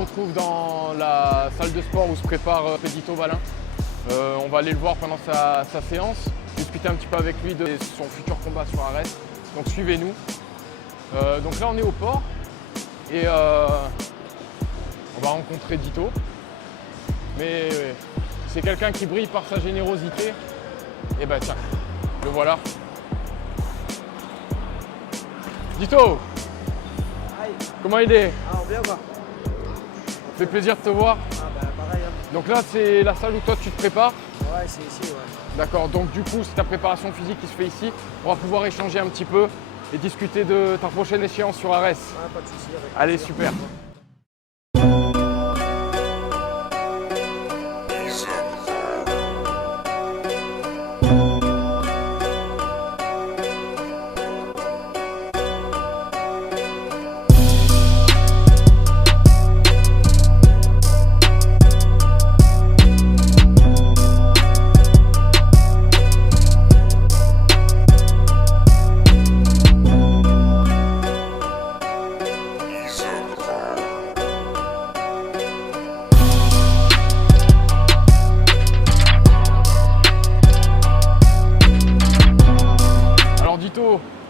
retrouve dans la salle de sport où se prépare Dito Wallin. On va aller le voir pendant sa séance, discuter un petit peu avec lui de son futur combat sur Arès. Donc suivez-nous. Donc là on est au port et on va rencontrer Dito. Mais c'est quelqu'un qui brille par sa générosité. Et ben tiens, le voilà. Dito, comment il est? Alors bien quoi. Ça fait plaisir de te voir. Ah bah pareil hein. Donc là c'est la salle où toi tu te prépares. Ouais c'est ici ouais. D'accord, donc du coup c'est ta préparation physique qui se fait ici. On va pouvoir échanger un petit peu et discuter de ta prochaine échéance sur Arès. Ouais, pas de soucis. Allez, super.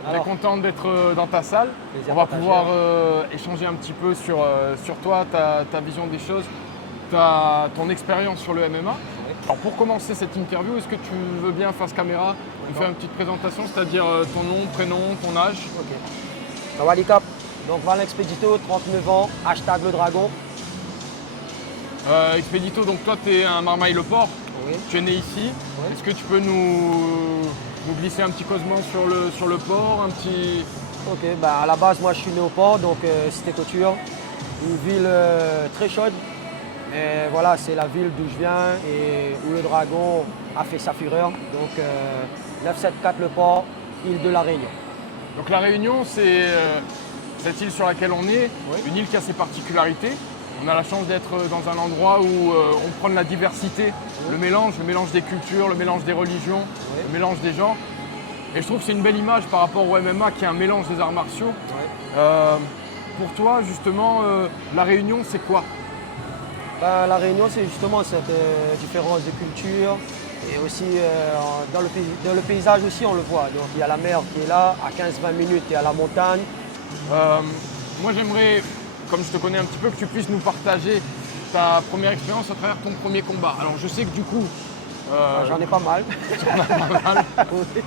On est content d'être dans ta salle. On va pouvoir échanger un petit peu sur toi, ta vision des choses, ton expérience sur le MMA. Alors pour commencer cette interview, est-ce que tu veux bien face caméra nous faire une petite présentation, c'est-à-dire ton nom, prénom, ton âge? Ok. Sawadikap. Donc Wallin Expedito, 39 ans, hashtag le dragon. Expedito, donc toi tu es un Marmaille Le Port. Oui. Tu es né ici. Oui. Est-ce que tu peux nous glisser un petit causement sur le port, un petit... Ok, bah à la base moi je suis né au port, donc Cité Couture, une ville très chaude. Et voilà, c'est la ville d'où je viens et où le dragon a fait sa fureur. Donc 974 Le Port, île de la Réunion. Donc la Réunion, c'est cette île sur laquelle on est, Oui. une île qui a ses particularités. On a la chance d'être dans un endroit où on prend de la diversité, le mélange des cultures, le mélange des religions, Oui. le mélange des genres. Et je trouve que c'est une belle image par rapport au MMA qui est un mélange des arts martiaux. Ouais. Pour toi, justement, la Réunion, c'est quoi? Bah, la Réunion, c'est justement cette différence de culture et aussi dans le paysage aussi on le voit. Donc il y a la mer qui est là, à 15-20 minutes et à la montagne. Moi j'aimerais, comme je te connais un petit peu, que tu puisses nous partager ta première expérience à travers ton premier combat. Alors je sais que du coup... J'en ai pas mal. Oui.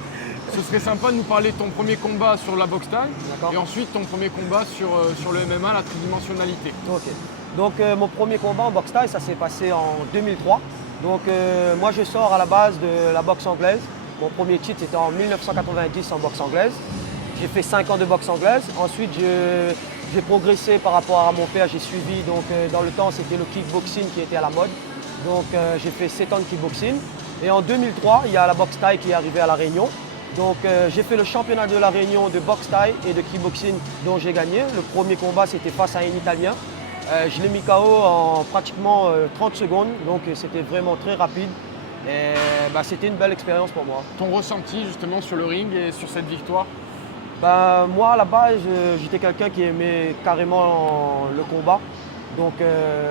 Ce serait sympa de nous parler de ton premier combat sur la boxe taille D'accord. et ensuite ton premier combat sur le MMA, la tridimensionnalité. Ok. Donc mon premier combat en boxe thaï, ça s'est passé en 2003. Donc moi je sors à la base de la boxe anglaise. Mon premier titre c'était en 1990 en boxe anglaise. J'ai fait 5 ans de boxe anglaise. Ensuite j'ai progressé par rapport à mon père. J'ai suivi, donc dans le temps c'était le kickboxing qui était à la mode. Donc j'ai fait 7 ans de kickboxing. Et en 2003, il y a la boxe thaï qui est arrivée à La Réunion. Donc j'ai fait le championnat de La Réunion de boxe thaï et de kickboxing dont j'ai gagné. Le premier combat c'était face à un Italien. Je l'ai mis KO en pratiquement 30 secondes, donc c'était vraiment très rapide. Et c'était une belle expérience pour moi. Ton ressenti justement sur le ring et sur cette victoire? Moi à la base, j'étais quelqu'un qui aimait carrément le combat. Donc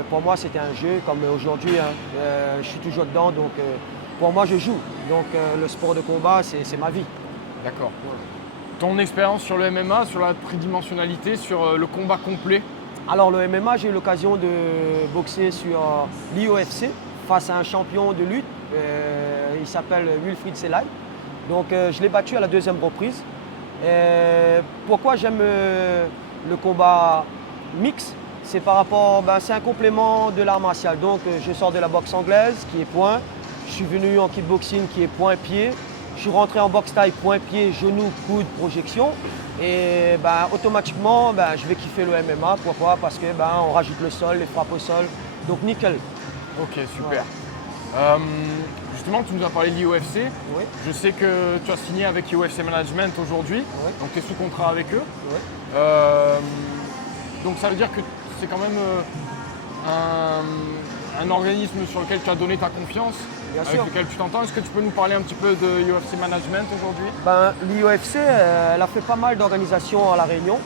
pour moi c'était un jeu comme aujourd'hui, hein. Je suis toujours dedans, donc pour moi je joue. Donc le sport de combat c'est ma vie. D'accord. Ton expérience sur le MMA, sur la tridimensionnalité, sur le combat complet? Alors le MMA, j'ai eu l'occasion de boxer sur l'IOFC face à un champion de lutte. Il s'appelle Wilfried Selay. Donc je l'ai battu à la deuxième reprise. Pourquoi j'aime le combat mix? C'est par rapport, c'est un complément de l'art martial. Donc je sors de la boxe anglaise qui est point. Je suis venu en kickboxing qui est point-pied. Je suis rentré en boxe taille, point-pied, genou, coude, projection. Et automatiquement, je vais kiffer le MMA. Pourquoi? Parce que on rajoute le sol, les frappes au sol. Donc nickel. Ok, super. Voilà. Justement, tu nous as parlé de l'IOFC. Oui. Je sais que tu as signé avec UFC Management aujourd'hui. Oui. Donc tu es sous contrat avec eux. Oui. Donc ça veut dire que c'est quand même un organisme sur lequel tu as donné ta confiance, Bien avec sûr. lequel tu t'entends. Est-ce que tu peux nous parler un petit peu de UFC Management aujourd'hui? L'IOFC, elle a fait pas mal d'organisations à La Réunion.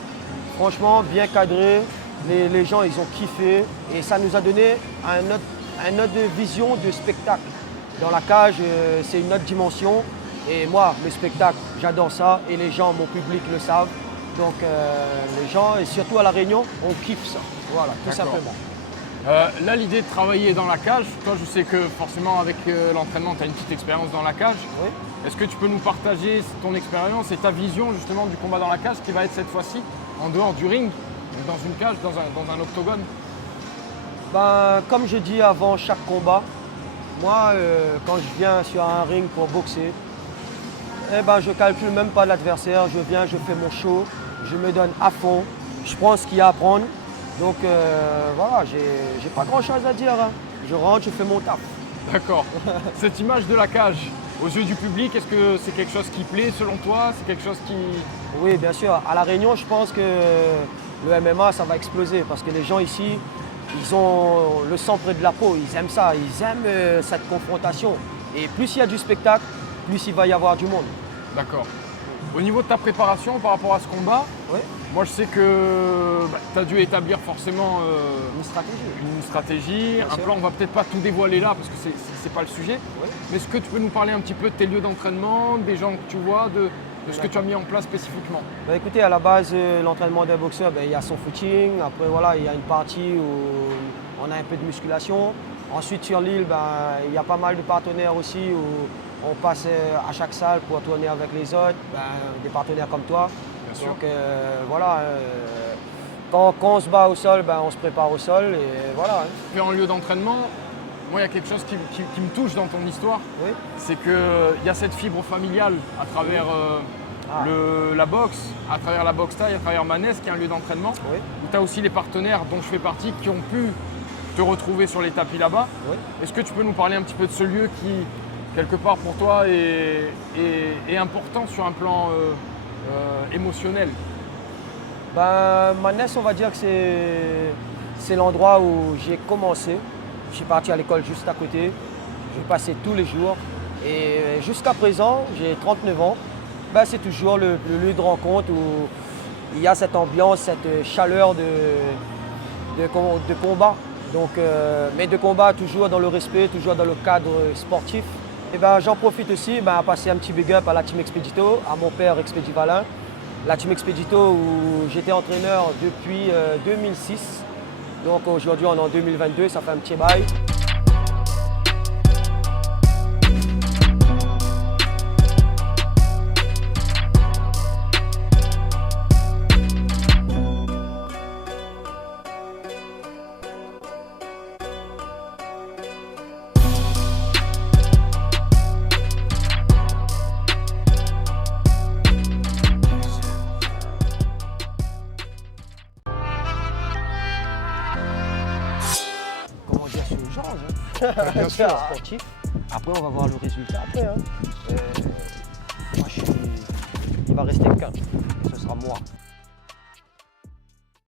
Franchement, bien cadré. Les gens, ils ont kiffé et ça nous a donné une autre vision de spectacle. Dans la cage, c'est une autre dimension. Et moi, le spectacle, j'adore ça et les gens, mon public le savent. Donc les gens, et surtout à La Réunion, on kiffe ça. Voilà, tout D'accord. simplement. Là, l'idée de travailler dans la cage, toi, je sais que forcément, avec l'entraînement, tu as une petite expérience dans la cage. Oui. Est-ce que tu peux nous partager ton expérience et ta vision justement du combat dans la cage qui va être cette fois-ci en dehors du ring, dans une cage, dans un octogone? Ben, comme je dis avant chaque combat, moi, quand je viens sur un ring pour boxer, eh ben, je ne calcule même pas l'adversaire. Je viens, je fais mon show, je me donne à fond, je prends ce qu'il y a à prendre. Donc voilà, j'ai pas grand-chose à dire, hein. Je rentre, je fais mon taf. D'accord. Cette image de la cage, aux yeux du public, est-ce que c'est quelque chose qui plaît selon toi? C'est quelque chose qui... Oui, bien sûr. À La Réunion, je pense que le MMA, ça va exploser parce que les gens ici, ils ont le sang près de la peau. Ils aiment ça, ils aiment cette confrontation. Et plus il y a du spectacle, plus il va y avoir du monde. D'accord. Au niveau de ta préparation par rapport à ce combat, Oui, moi je sais que tu as dû établir forcément une stratégie. une stratégie, Bien un sûr. plan. On va peut-être pas tout dévoiler là parce que c'est pas le sujet. Oui. Mais est-ce que tu peux nous parler un petit peu de tes lieux d'entraînement, des gens que tu vois, de ce que tu as mis en place spécifiquement? Ben, écoutez, à la base, l'entraînement d'un boxeur, ben, il y a son footing. Après, voilà, il y a une partie où on a un peu de musculation. Ensuite, sur l'île, ben, il y a pas mal de partenaires aussi où on passe à chaque salle pour tourner avec les autres, ben, des partenaires comme toi. Bien sûr. Donc voilà, quand on se bat au sol, ben, on se prépare au sol et voilà. Hein. Puis en lieu d'entraînement, moi il y a quelque chose qui me touche dans ton histoire, Oui, c'est qu'il y a cette fibre familiale à travers Ah. la boxe, à travers la boxe taille, à travers Manès, qui est un lieu d'entraînement, oui, où tu as aussi les partenaires dont je fais partie qui ont pu te retrouver sur les tapis là-bas. oui. Est-ce que tu peux nous parler un petit peu de ce lieu qui, quelque part pour toi, est important sur un plan émotionnel? Ben, Manès, on va dire que c'est l'endroit où j'ai commencé. Je suis parti à l'école juste à côté. Je passais tous les jours. Et jusqu'à présent, j'ai 39 ans. Ben, c'est toujours le lieu de rencontre où il y a cette ambiance, cette chaleur de combat. Donc, mais de combat toujours dans le respect, toujours dans le cadre sportif. Et ben, j'en profite aussi à passer un petit big up à la Team Expedito, à mon père Expedivalin. La Team Expedito où j'étais entraîneur depuis 2006. Donc aujourd'hui on est en 2022, ça fait un petit bail. Comment dire, c'est une chance. Hein. Bien sûr. Sportif. Après on va voir le résultat après. Hein. Moi, il va rester qu'un. Ce sera moi.